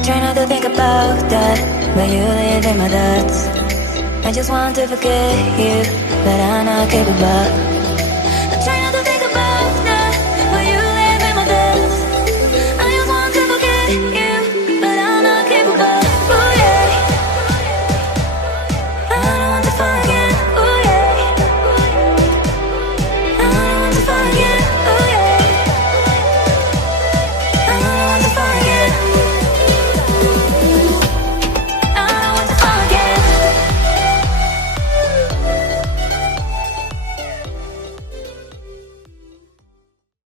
I try not to think about that, but you live in my thoughts. I just want to forget you, but I'm not capable.